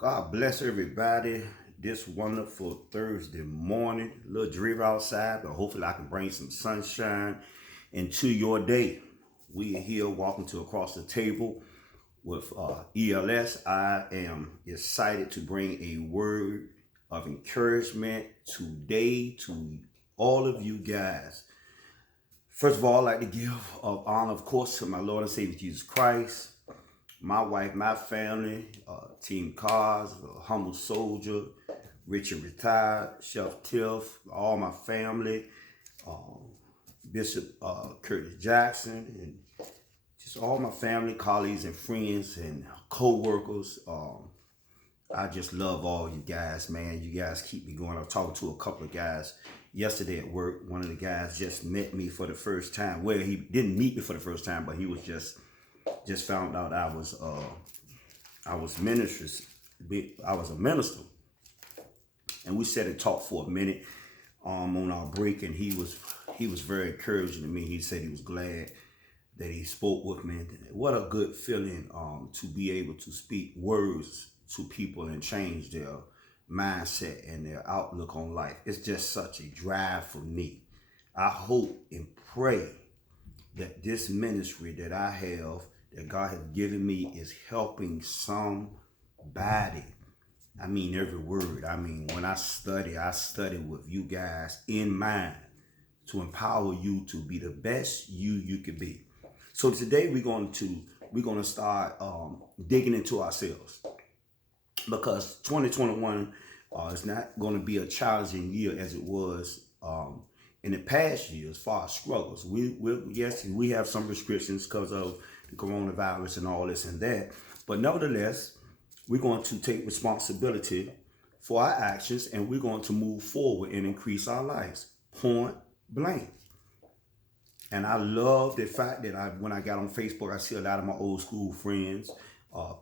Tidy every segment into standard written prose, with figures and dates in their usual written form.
God bless everybody this wonderful Thursday morning. A little dreary outside, but hopefully I can bring some sunshine into your day. We are here walking to across the table with ELS. I am excited to bring a word of encouragement today to all of you guys. First of all, I'd like to give honor, of course, to my Lord and Savior Jesus Christ, my wife, my family, Team Cars, Humble Soldier, Richard Retired, Chef Tiff, all my family, Bishop Curtis Jackson, and just all my family, colleagues, and friends and co-workers. I just love all you guys, man. You guys keep me going. I was talking to a couple of guys yesterday at work. One of the guys just met me for the first time. Well, he didn't meet me for the first time, but he was just found out I was ministers. I was a minister, and we sat and talked for a minute on our break, and he was very encouraging to me. He said he was glad that he spoke with me. What a good feeling to be able to speak words to people and change their mindset and their outlook on life. It's just such a drive for me. I hope and pray that this ministry that I have, that God has given me, is helping somebody. I mean every word. I mean, when I study with you guys in mind to empower you to be the best you could be. So today we're going to start digging into ourselves, because 2021 is not going to be a challenging year as it was in the past year as far as struggles. Yes, we have some restrictions because of the coronavirus and all this and that, but nevertheless, we're going to take responsibility for our actions, and we're going to move forward and increase our lives. Point blank. And I love the fact that when I got on Facebook, I see a lot of my old school friends,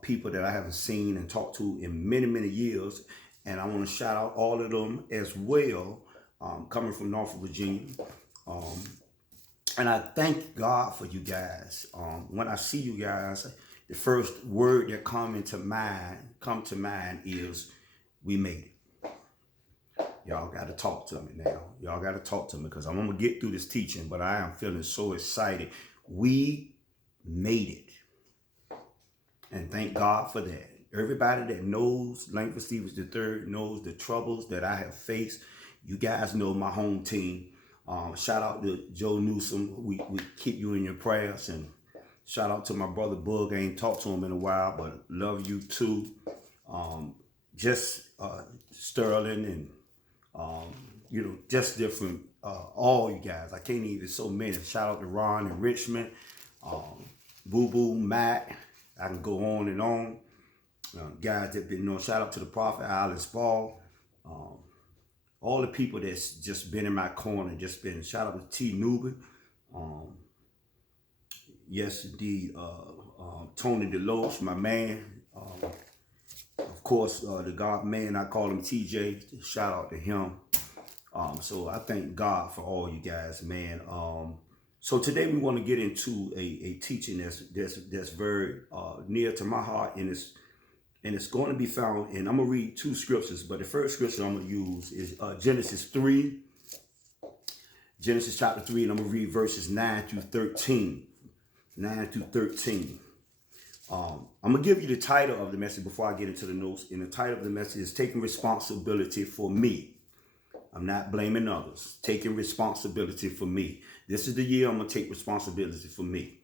people that I haven't seen and talked to in many, many years. And I want to shout out all of them as well, coming from Norfolk, Virginia. And I thank God for you guys. When I see you guys, the first word that come to mind is, we made it. Y'all got to talk to me now. Y'all got to talk to me, because I'm going to get through this teaching, but I am feeling so excited. We made it. And thank God for that. Everybody that knows Langford Stevens III knows the troubles that I have faced. You guys know my home team. Shout out to Joe Newsom. We keep you in your prayers. And shout out to my brother Bug. I ain't talked to him in a while, but love you too. Sterling and just different, all you guys. I can't even, so many. Shout out to Ron and Richmond, Boo Boo, Matt. I can go on and on. Guys that been, shout out to the Prophet, Alan Spall. All the people that's just been in my corner, shout out to T. Newby. Yes, indeed. Tony DeLoach, my man. Of course, the God man, I call him TJ. Shout out to him. So I thank God for all you guys, man. So today we want to get into a teaching that's very near to my heart, and it's going to be found. And I'm gonna read two scriptures, but the first scripture I'm gonna use is Genesis chapter 3, and I'm gonna read verses 9 through 13. I'm going to give you the title of the message before I get into the notes. And the title of the message is Taking Responsibility for Me. I'm not blaming others. Taking responsibility for me. This is the year I'm going to take responsibility for me.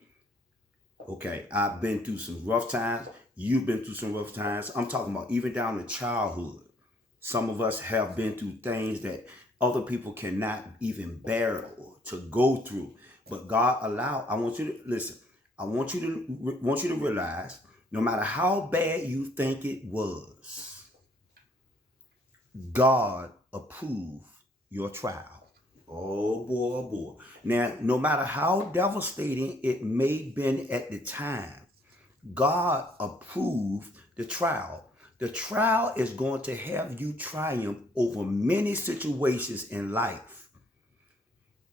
Okay, I've been through some rough times. You've been through some rough times. I'm talking about even down to childhood. Some of us have been through things that other people cannot even bear to go through. But God allowed, I want you to listen. I want you to realize, no matter how bad you think it was, God approved your trial. Oh boy, oh boy. Now, no matter how devastating it may have been at the time, God approved the trial. The trial is going to have you triumph over many situations in life.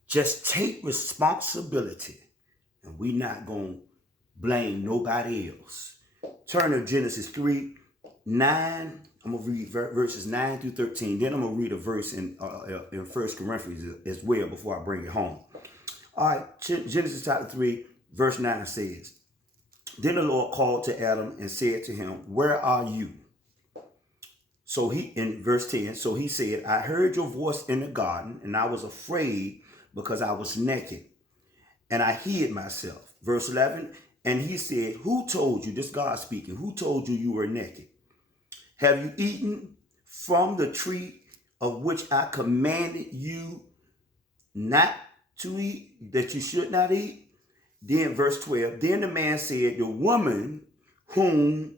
Just take responsibility. And we're not going to blame nobody else. Turn to Genesis 3, 9. I'm going to read verses 9 through 13. Then I'm going to read a verse in 1 Corinthians as well before I bring it home. All right, Genesis chapter 3, verse 9 says, Then the Lord called to Adam and said to him, Where are you? So in verse 10, so he said, I heard your voice in the garden, and I was afraid because I was naked, and I hid myself. Verse 11, and he said, Who told you, this God speaking, who told you you were naked? Have you eaten from the tree of which I commanded you not to eat, that you should not eat? Then verse 12, then the man said, The woman whom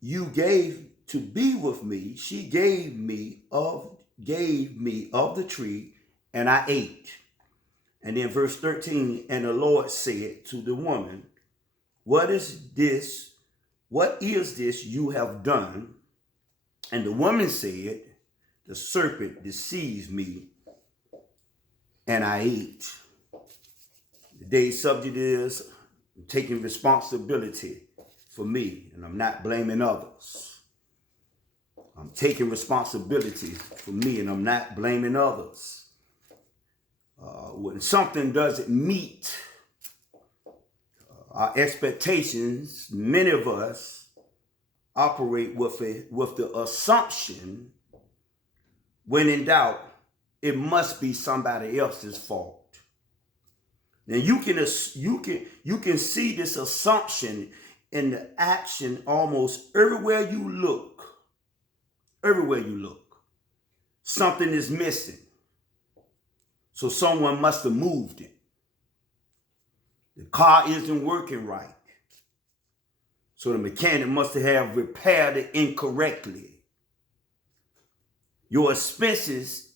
you gave to be with me, she gave me of the tree, and I ate. And then verse 13, and the Lord said to the woman, What is this you have done? And the woman said, The serpent deceived me, and I ate. Today's subject is taking responsibility for me, and I'm not blaming others. I'm taking responsibility for me, and I'm not blaming others. When something doesn't meet our expectations, many of us operate with the assumption, when in doubt, it must be somebody else's fault. Now you can see this assumption in the action almost everywhere you look. Everywhere you look, something is missing. So someone must have moved it. The car isn't working right. So the mechanic must have repaired it incorrectly. Your expenses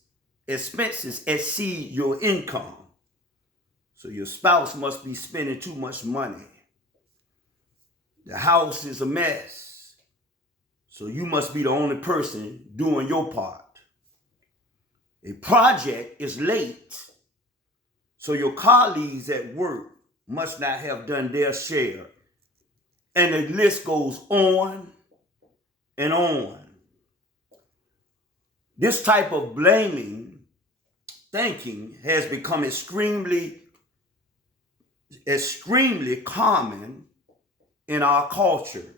exceed your income. So your spouse must be spending too much money. The house is a mess. So you must be the only person doing your part. A project is late. So your colleagues at work must not have done their share. And the list goes on and on. This type of blaming thinking has become extremely common in our culture.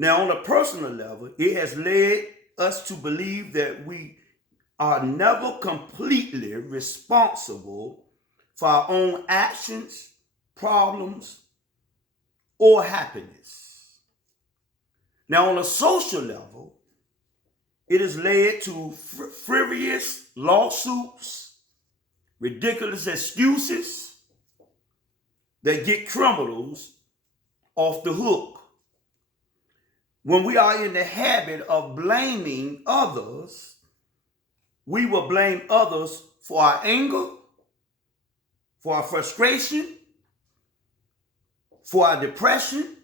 Now, on a personal level, it has led us to believe that we are never completely responsible for our own actions, problems, or happiness. Now, on a social level, it has led to frivolous lawsuits, ridiculous excuses that get criminals off the hook. When we are in the habit of blaming others, we will blame others for our anger, for our frustration, for our depression,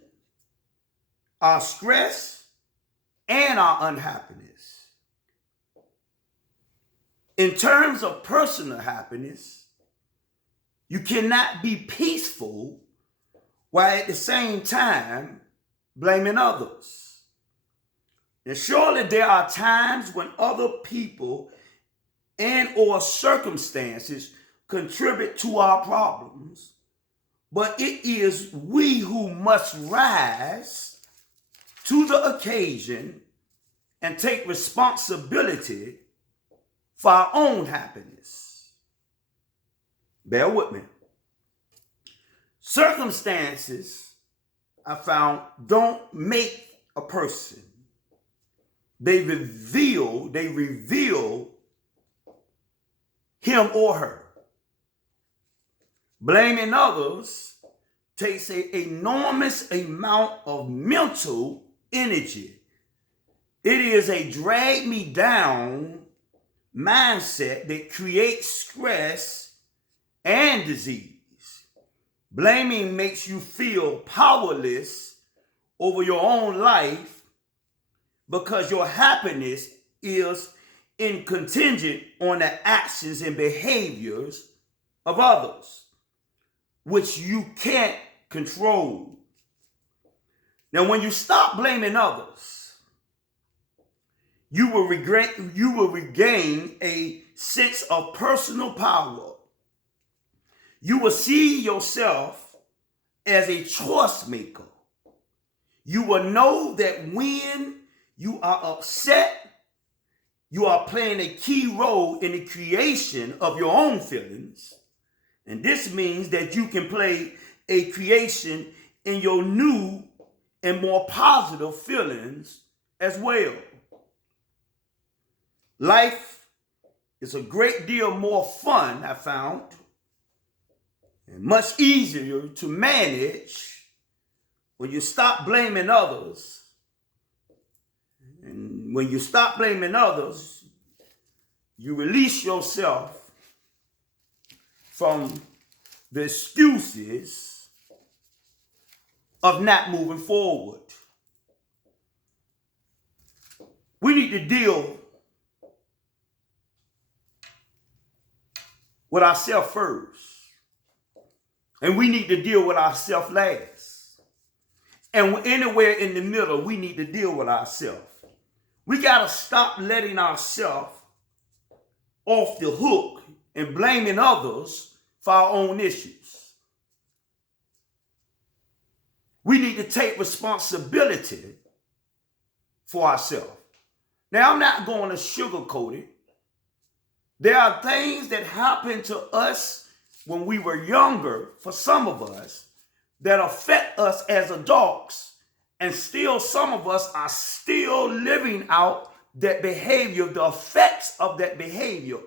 our stress, and our unhappiness. In terms of personal happiness, you cannot be peaceful while at the same time blaming others. And surely there are times when other people and or circumstances contribute to our problems, but it is we who must rise to the occasion and take responsibility for our own happiness. Bear with me. Circumstances, I found, don't make a person. They reveal him or her. Blaming others takes an enormous amount of mental energy. It is a drag me down mindset that creates stress and disease. Blaming makes you feel powerless over your own life because your happiness is contingent on the actions and behaviors of others, which you can't control. Now, when you stop blaming others, you will regain a sense of personal power. You will see yourself as a choice maker. You will know that when you are upset, you are playing a key role in the creation of your own feelings. And this means that you can play a creation in your new and more positive feelings as well. Life is a great deal more fun, I found, and much easier to manage when you stop blaming others. And when you stop blaming others, you release yourself from the excuses of not moving forward. We need to deal with ourselves first. And we need to deal with ourselves last. And anywhere in the middle, we need to deal with ourselves. We got to stop letting ourselves off the hook and blaming others for our own issues. We need to take responsibility for ourselves. Now, I'm not going to sugarcoat it. There are things that happen to us when we were younger, for some of us, that affect us as adults, and still some of us are still living out that behavior, the effects of that behavior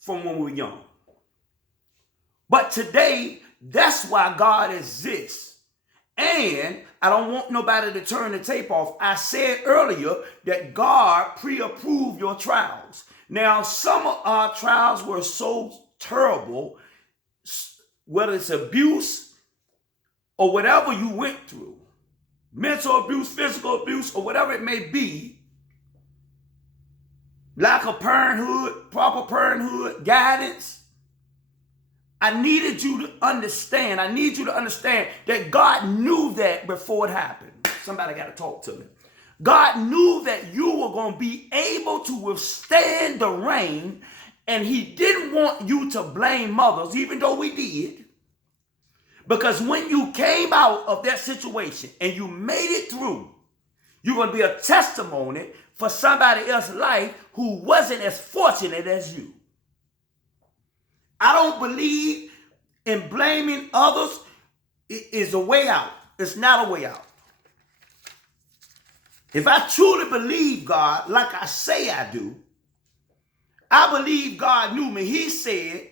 from when we were young. But today, that's why God exists. And I don't want nobody to turn the tape off. I said earlier that God pre-approved your trials. Now, some of our trials were so terrible, whether it's abuse or whatever you went through, mental abuse, physical abuse, or whatever it may be, lack of parenthood, proper parenthood, guidance. I needed you to understand. I need you to understand that God knew that before it happened. Somebody got to talk to me. God knew that you were going to be able to withstand the rain, and he didn't want you to blame others, even though we did. Because when you came out of that situation and you made it through, you're going to be a testimony for somebody else's life who wasn't as fortunate as you. I don't believe in blaming others is a way out. It's not a way out. If I truly believe God, like I say I do, I believe God knew me. He said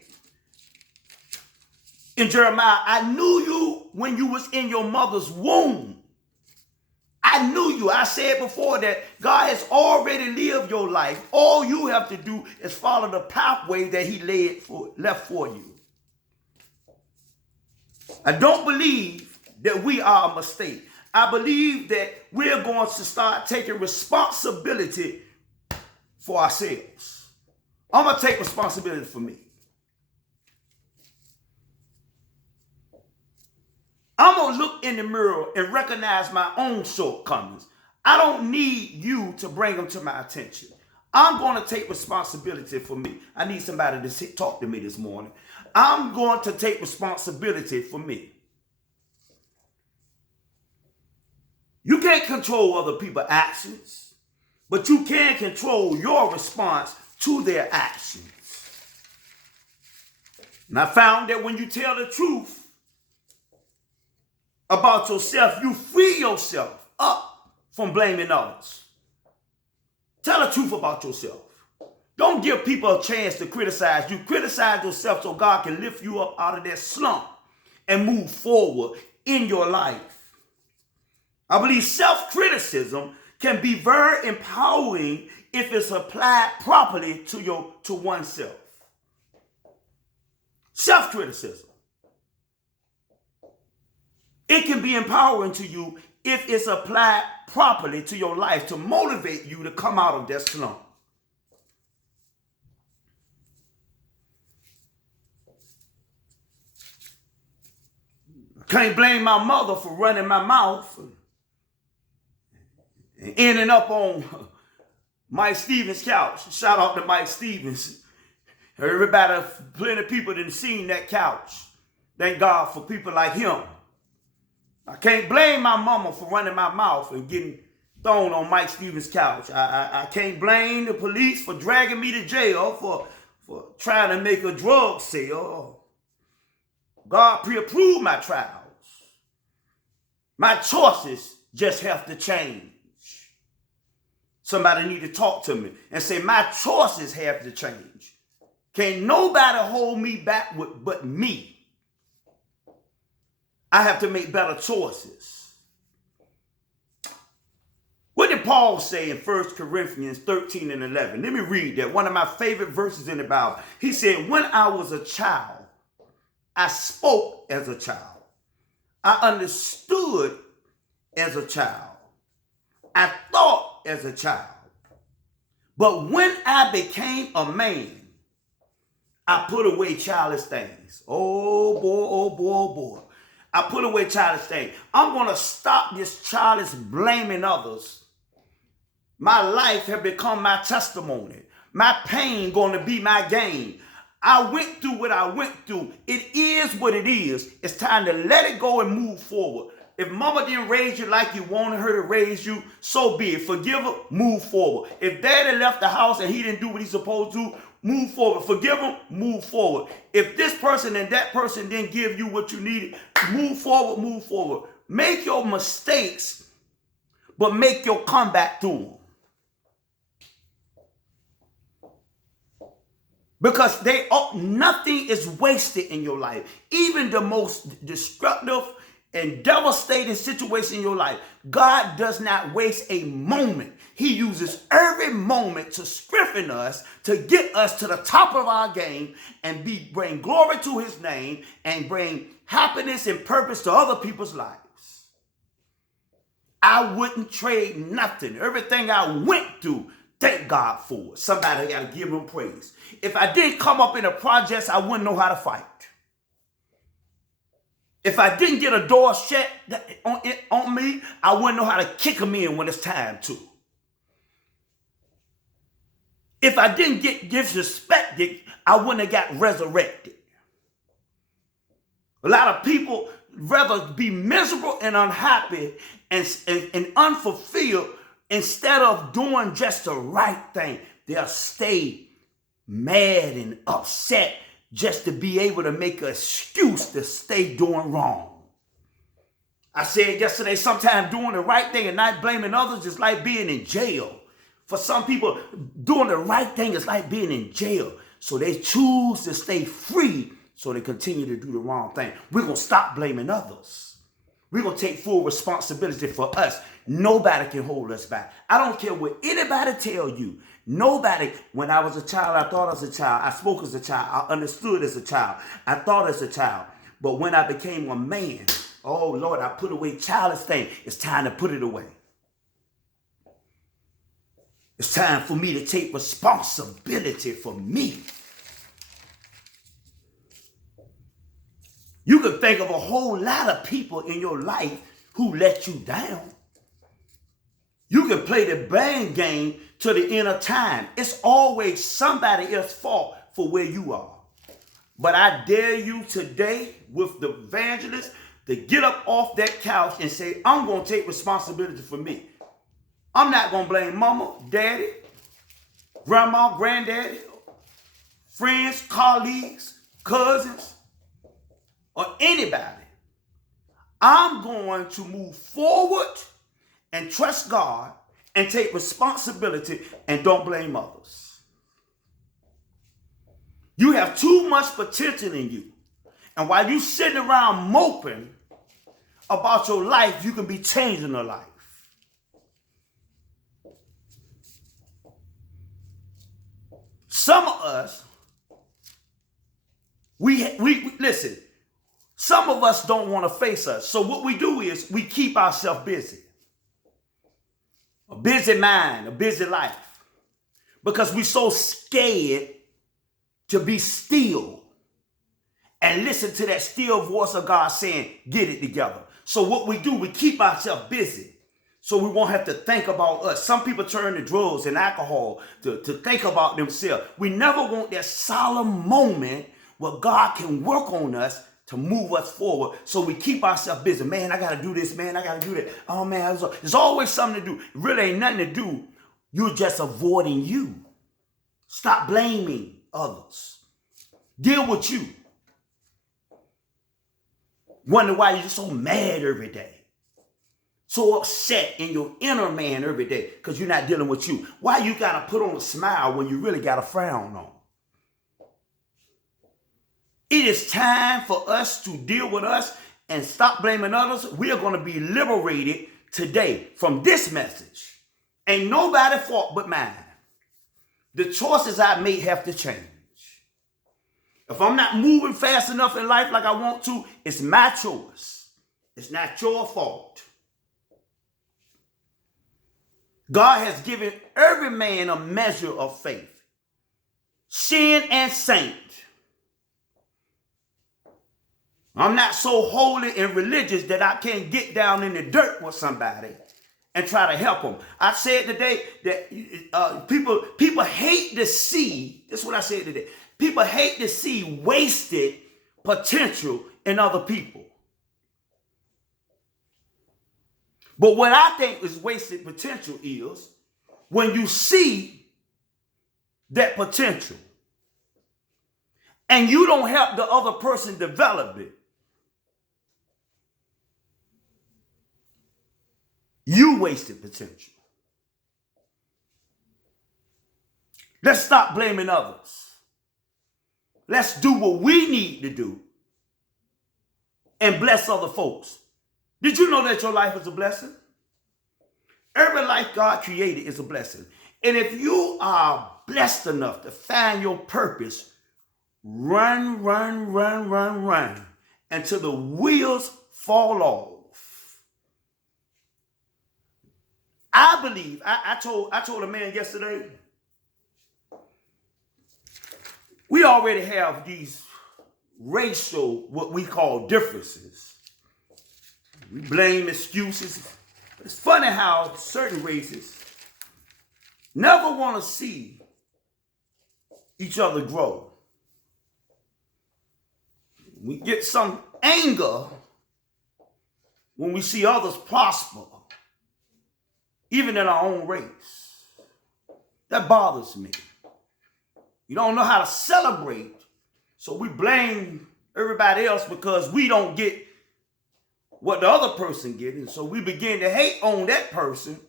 in Jeremiah, I knew you when you was in your mother's womb. I knew you. I said before that God has already lived your life. All you have to do is follow the pathway that he left for you. I don't believe that we are a mistake. I believe that we're going to start taking responsibility for ourselves. I'm going to take responsibility for me. I'm going to look in the mirror and recognize my own shortcomings. I don't need you to bring them to my attention. I'm going to take responsibility for me. I need somebody to talk to me this morning. I'm going to take responsibility for me. You can't control other people's actions, but you can control your response to their actions. And I found that when you tell the truth about yourself, you free yourself up from blaming others. Tell the truth about yourself. Don't give people a chance to criticize you. Criticize yourself so God can lift you up out of that slump and move forward in your life. I believe self-criticism can be very empowering if it's applied properly to oneself. Self-criticism. It can be empowering to you if it's applied properly to your life to motivate you to come out of that slump. I can't blame my mother for running my mouth. and ending up on Mike Stevens' couch. Shout out to Mike Stevens. Everybody, plenty of people didn't seen that couch. Thank God for people like him. I can't blame my mama for running my mouth and getting thrown on Mike Stevens' couch. I can't blame the police for dragging me to jail for trying to make a drug sale. God pre-approved my trials. My choices just have to change. Somebody need to talk to me and say, my choices have to change. Can't nobody hold me back but me. I have to make better choices. What did Paul say in 1 Corinthians 13 and 11? Let me read that. One of my favorite verses in the Bible. He said, when I was a child, I spoke as a child. I understood as a child. I thought as a child. But when I became a man, I put away childish things. Oh boy, oh boy, oh boy. I put away childish things. I'm going to stop this childish blaming others. My life has become my testimony. My pain going to be my gain. I went through what I went through. It is what it is. It's time to let it go and move forward. If mama didn't raise you like you wanted her to raise you, so be it. Forgive her, move forward. If daddy left the house and he didn't do what he's supposed to, move forward. Forgive him, move forward. If this person and that person didn't give you what you needed, move forward, move forward. Make your mistakes, but make your comeback through them. Because nothing is wasted in your life. Even the most destructive and devastating situation in your life, God does not waste a moment. He uses every moment to strengthen us, to get us to the top of our game and bring glory to his name and bring happiness and purpose to other people's lives. I wouldn't trade nothing. Everything I went through, thank God for it. Somebody got to give him praise. If I didn't come up in the projects, I wouldn't know how to fight. If I didn't get a door shut on me, I wouldn't know how to kick them in when it's time to. If I didn't get disrespected, I wouldn't have got resurrected. A lot of people rather be miserable and unhappy and unfulfilled instead of doing just the right thing. They'll stay mad and upset just to be able to make an excuse to stay doing wrong. I said yesterday, sometimes doing the right thing and not blaming others is like being in jail. For some people, doing the right thing is like being in jail. So they choose to stay free so they continue to do the wrong thing. We're going to stop blaming others. We're going to take full responsibility for us. Nobody can hold us back. I don't care what anybody tell you. Nobody, when I was a child, I thought as a child. I spoke as a child. I understood as a child. I thought as a child. But when I became a man, oh Lord, I put away childish things. It's time to put it away. It's time for me to take responsibility for me. You can think of a whole lot of people in your life who let you down. You can play the blame game to the end of time. It's always somebody else's fault for where you are. But I dare you today with the evangelist to get up off that couch and say, I'm going to take responsibility for me. I'm not going to blame mama, daddy, grandma, granddaddy, friends, colleagues, cousins, or anybody. I'm going to move forward and trust God and take responsibility and don't blame others. You have too much potential in you. And while you're sitting around moping about your life, you can be changing a life. Some of us, we listen, some of us don't want to face us. So what we do is we keep ourselves busy. A busy mind, a busy life. Because we're so scared to be still and listen to that still voice of God saying, get it together. So what we do, we keep ourselves busy. So we won't have to think about us. Some people turn to drugs and alcohol to think about themselves. We never want that solemn moment where God can work on us to move us forward, so we keep ourselves busy. Man, I got to do this, man. I got to do that. Oh, man, there's always something to do. It really ain't nothing to do. You're just avoiding you. Stop blaming others. Deal with you. Wonder why you're so mad every day. So upset in your inner man every day because you're not dealing with you. Why you got to put on a smile when you really got a frown on? It is time for us to deal with us and stop blaming others. We are going to be liberated today from this message. Ain't nobody's fault but mine. The choices I make have to change. If I'm not moving fast enough in life like I want to, it's my choice. It's not your fault. God has given every man a measure of faith. Sin and saint. I'm not so holy and religious that I can't get down in the dirt with somebody and try to help them. I said today that people hate to see, this is what I said today, people hate to see wasted potential in other people. But what I think is wasted potential is when you see that potential and you don't help the other person develop it, you wasted potential. Let's stop blaming others. Let's do what we need to do and bless other folks. Did you know that your life is a blessing? Every life God created is a blessing. And if you are blessed enough to find your purpose, run until the wheels fall off. I believe, I told a man yesterday, we already have these racial, what we call differences. We blame excuses. But it's funny how certain races never want to see each other grow. We get some anger when we see others prosper, even in our own race. That bothers me. You don't know how to celebrate, so we blame everybody else because we don't get what the other person gets, and so we begin to hate on that person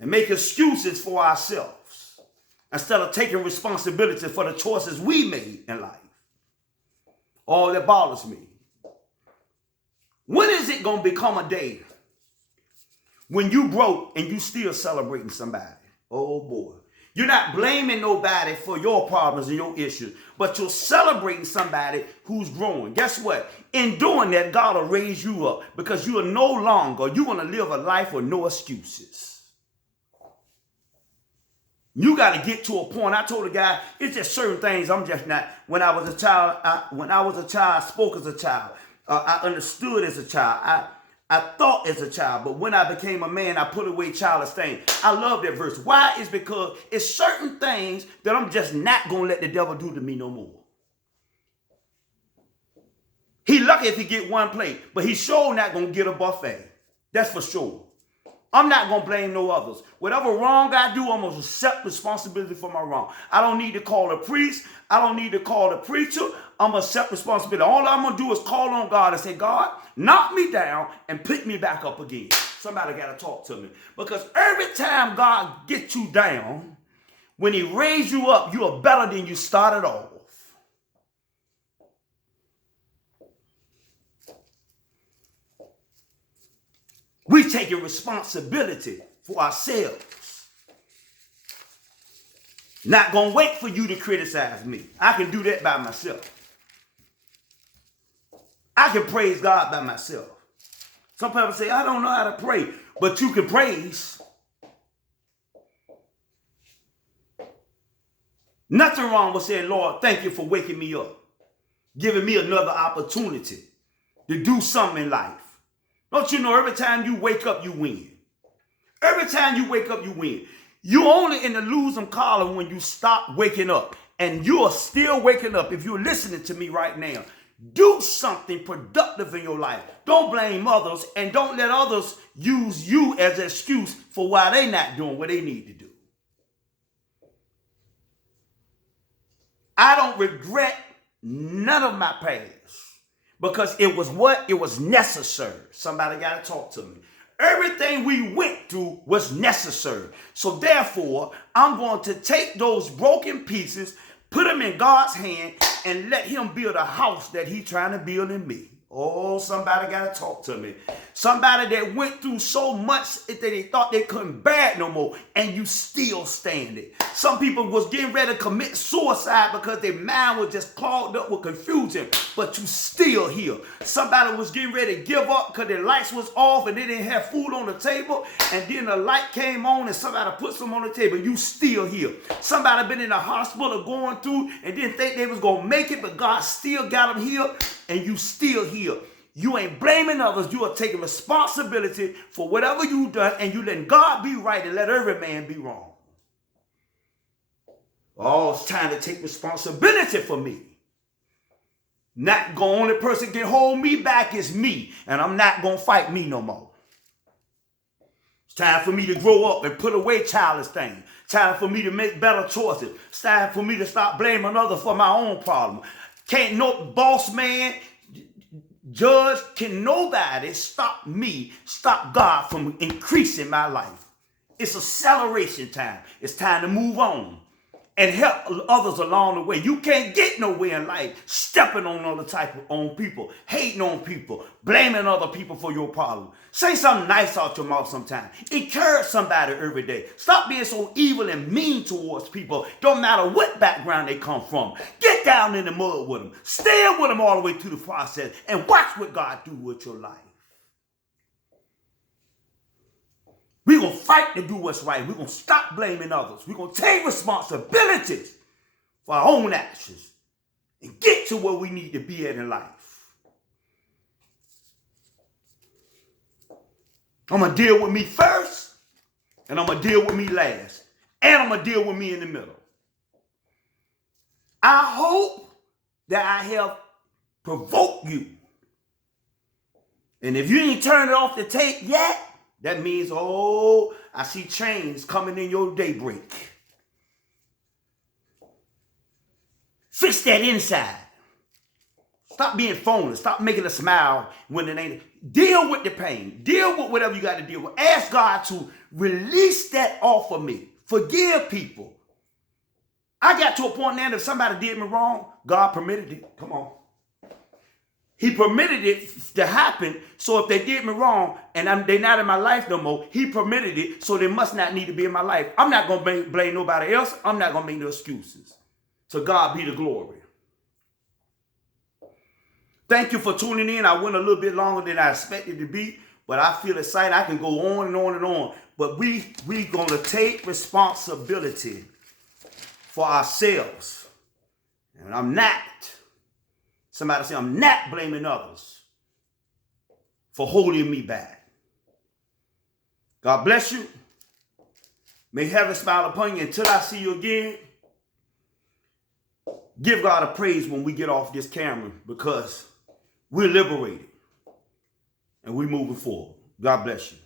and make excuses for ourselves instead of taking responsibility for the choices we made in life. Oh, that bothers me. When is it going to become a day when you broke and you still celebrating somebody? Oh boy. You're not blaming nobody for your problems and your issues, but you're celebrating somebody who's growing. Guess what? In doing that, God will raise you up because you are no longer, you're going to live a life with no excuses. You got to get to a point. I told a guy, it's just certain things I'm just not. When I was a child, I spoke as a child. I understood as a child. I thought as a child, but when I became a man, I put away childish things. I love that verse. Why? Is because it's certain things that I'm just not going to let the devil do to me no more. He lucky if he get one plate, but he's sure not going to get a buffet. That's for sure. I'm not going to blame no others. Whatever wrong I do, I'm going to accept responsibility for my wrong. I don't need to call a priest. I don't need to call a preacher. I'm going to accept responsibility. All I'm going to do is call on God and say, God, knock me down and pick me back up again. Somebody got to talk to me. Because every time God gets you down, when he raised you up, you are better than you started off. We taking responsibility for ourselves. Not going to wait for you to criticize me. I can do that by myself. I can praise God by myself. Some people say, I don't know how to pray, but you can praise. Nothing wrong with saying, Lord, thank you for waking me up, giving me another opportunity to do something in life. Don't you know every time you wake up, you win? Every time you wake up, you win. You only in the losing column when you stop waking up. And you are still waking up. If you're listening to me right now, do something productive in your life. Don't blame others, and don't let others use you as an excuse for why they're not doing what they need to do. I don't regret none of my past because it was what? It was necessary. Somebody got to talk to me. Everything we went through was necessary. So therefore, I'm going to take those broken pieces, put them in God's hand, and let him build a house that he's trying to build in me. Oh, somebody got to talk to me. Somebody that went through so much that they thought they couldn't bear it no more, and you still standing. Some people was getting ready to commit suicide because their mind was just clogged up with confusion, but you still here. Somebody was getting ready to give up because their lights was off and they didn't have food on the table, and then the light came on and somebody put some on the table. You still here. Somebody been in the hospital going through and didn't think they was going to make it, but God still got them here, and you still here. You ain't blaming others. You are taking responsibility for whatever you done, and you letting God be right and let every man be wrong. Oh, it's time to take responsibility for me. Not the only person can hold me back is me, and I'm not going to fight me no more. It's time for me to grow up and put away childish things. Time for me to make better choices. It's time for me to stop blaming others for my own problem. Can't no boss man, judge, can nobody stop me, stop God from increasing my life. It's acceleration time. It's time to move on and help others along the way. You can't get nowhere in life stepping on other on people, hating on people, blaming other people for your problem. Say something nice out your mouth sometime. Encourage somebody every day. Stop being so evil and mean towards people. Don't matter what background they come from. Get down in the mud with them. Stay with them all the way through the process and watch what God do with your life. We're going to fight to do what's right. We're going to stop blaming others. We're going to take responsibilities for our own actions and get to where we need to be at in life. I'm going to deal with me first, and I'm going to deal with me last, and I'm going to deal with me in the middle. I hope that I have provoked you. And if you ain't turned it off the tape yet, that means, oh, I see change coming in your daybreak. Fix that inside. Stop being phony. Stop making a smile when it ain't. Deal with the pain. Deal with whatever you got to deal with. Ask God to release that off of me. Forgive people. I got to a point now that if somebody did me wrong, God permitted it. Come on. He permitted it to happen, so if they did me wrong and they're not in my life no more, he permitted it, so they must not need to be in my life. I'm not going to blame nobody else. I'm not going to make no excuses. To God be the glory. Thank you for tuning in. I went a little bit longer than I expected to be, but I feel excited. I can go on and on and on. But we going to take responsibility for ourselves. And I'm not. Somebody say, I'm not blaming others for holding me back. God bless you. May heaven smile upon you. Until I see you again, give God a praise when we get off this camera, because we're liberated and we're moving forward. God bless you.